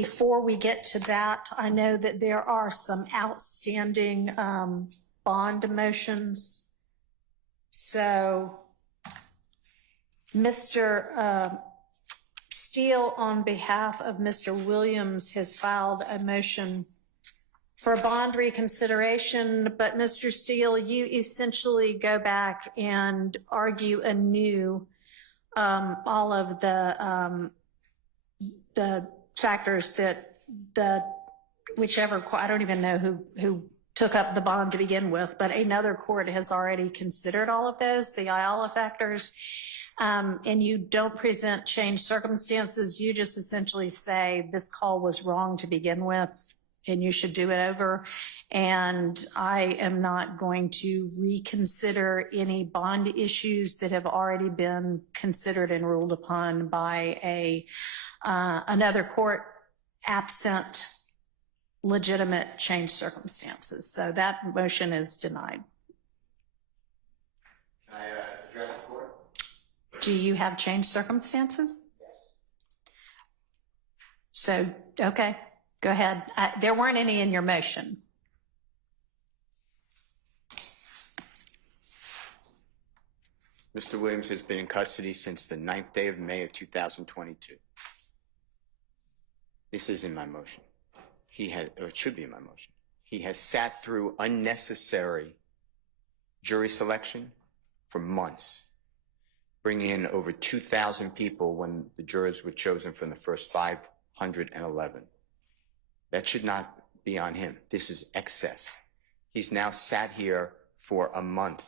Before we get to that, I know that there are some outstanding bond motions. So Mr. Steele, on behalf of Mr. Williams, has filed a motion for bond reconsideration, but Mr. Steele, you essentially go back and argue anew all of the factors that whichever, I don't even know who took up the bond to begin with, but another court has already considered all of those, the Ayala factors, and you don't present changed circumstances. You just essentially say this call was wrong to begin with and you should do it over. And I am not going to reconsider any bond issues that have already been considered and ruled upon by another court absent legitimate changed circumstances. So that motion is denied. Can I address the court? Do you have changed circumstances? Yes. So, okay, go ahead. There weren't any in your motion. Mr. Williams has been in custody since the 9th day of May of 2022. This is in my motion. Or it should be in my motion. He has sat through unnecessary jury selection for months, bringing in over 2,000 people when the jurors were chosen from the first 511. That should not be on him. This is excess. He's now sat here for a month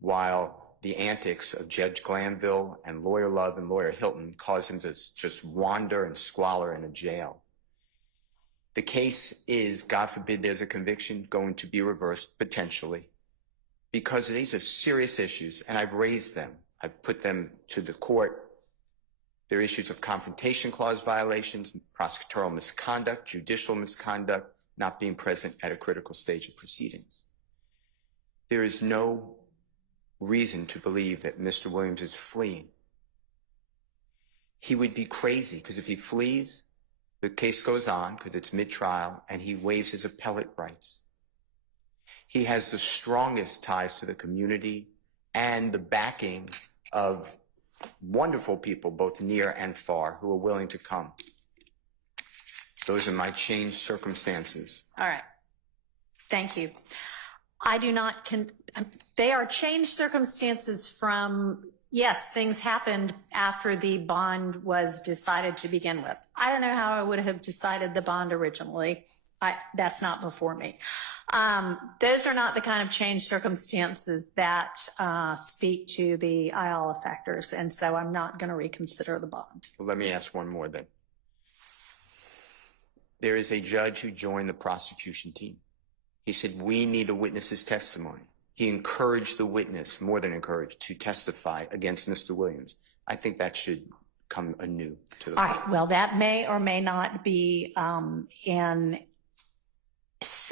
while the antics of Judge Glanville and Lawyer Love and Lawyer Hilton caused him to just wander and squalor in a jail. The case is, God forbid there's a conviction, going to be reversed potentially because these are serious issues, and I've raised them. I've put them to the court. There are issues of confrontation clause violations, prosecutorial misconduct, judicial misconduct, not being present at a critical stage of proceedings. There is no reason to believe that Mr. Williams is fleeing. He would be crazy because if he flees, the case goes on because it's mid-trial and he waives his appellate rights. He has the strongest ties to the community and the backing of wonderful people, both near and far, who are willing to come. Those are my changed circumstances. All right. Thank you. I do not, they are changed circumstances from, yes, things happened after the bond was decided to begin with. I don't know how I would have decided the bond originally. That's not before me. Those are not the kind of changed circumstances that speak to the Ayala factors, and so I'm not going to reconsider the bond. Well, let me ask one more then. There is a judge who joined the prosecution team. He said, we need a witness's testimony. He encouraged the witness, more than encouraged, to testify against Mr. Williams. I think that should come anew to the court. All right. Well, that may or may not be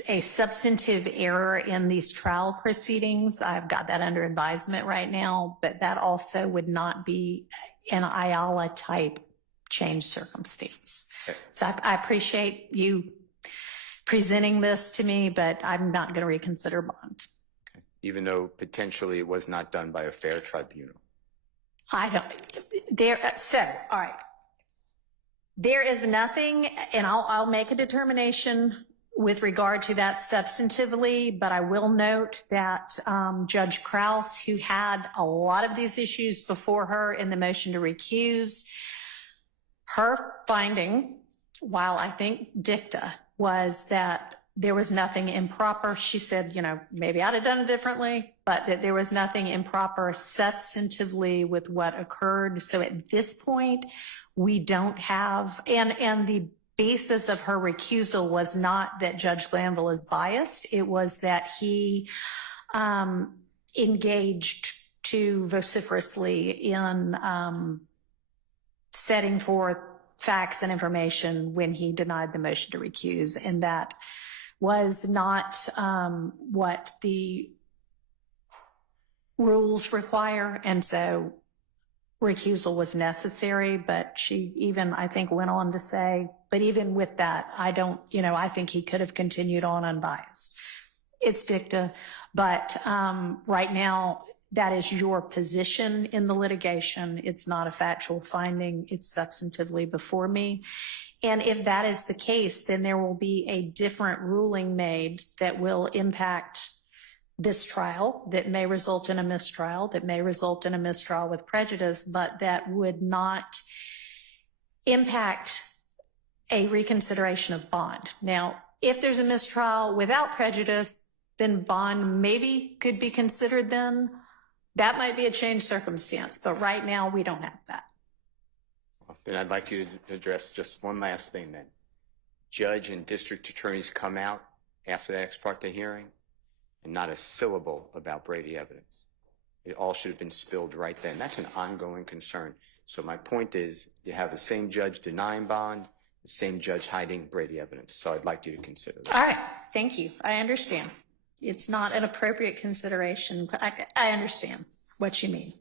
a substantive error in these trial proceedings. I've got that under advisement right now, but that also would not be an Ayala type change circumstance. Okay. So I appreciate you presenting this to me, but I'm not going to reconsider bond. Okay. Even though potentially it was not done by a fair tribunal. I don't, so, all right. There is nothing, and I'll make a determination with regard to that substantively, but I will note that Judge Krause, who had a lot of these issues before her in the motion to recuse, her finding, while I think dicta, was that there was nothing improper. She said, you know, maybe I'd have done it differently, but that there was nothing improper substantively with what occurred. So at this point, we don't have, and the basis of her recusal was not that Judge Glanville is biased. It was that he engaged too vociferously in setting forth facts and information when he denied the motion to recuse, and that was not what the rules require. And so recusal was necessary, but she even, I think, went on to say, but even with that, I don't, I think he could have continued on unbiased. It's dicta, but right now, that is your position in the litigation. It's not a factual finding. It's substantively before me. And if that is the case, then there will be a different ruling made that will impact this trial, that may result in a mistrial, that may result in a mistrial with prejudice, but that would not impact a reconsideration of bond. Now, if there's a mistrial without prejudice, then bond maybe could be considered then. That might be a changed circumstance, but right now we don't have that. Then I'd like you to address just one last thing then. Judge and district attorneys come out after that ex parte hearing and not a syllable about Brady evidence. It all should have been spilled right then. That's an ongoing concern. So my point is, you have the same judge denying bond, the same judge hiding Brady evidence. So I'd like you to consider that. All right, thank you. I understand. It's not an appropriate consideration. I understand what you mean.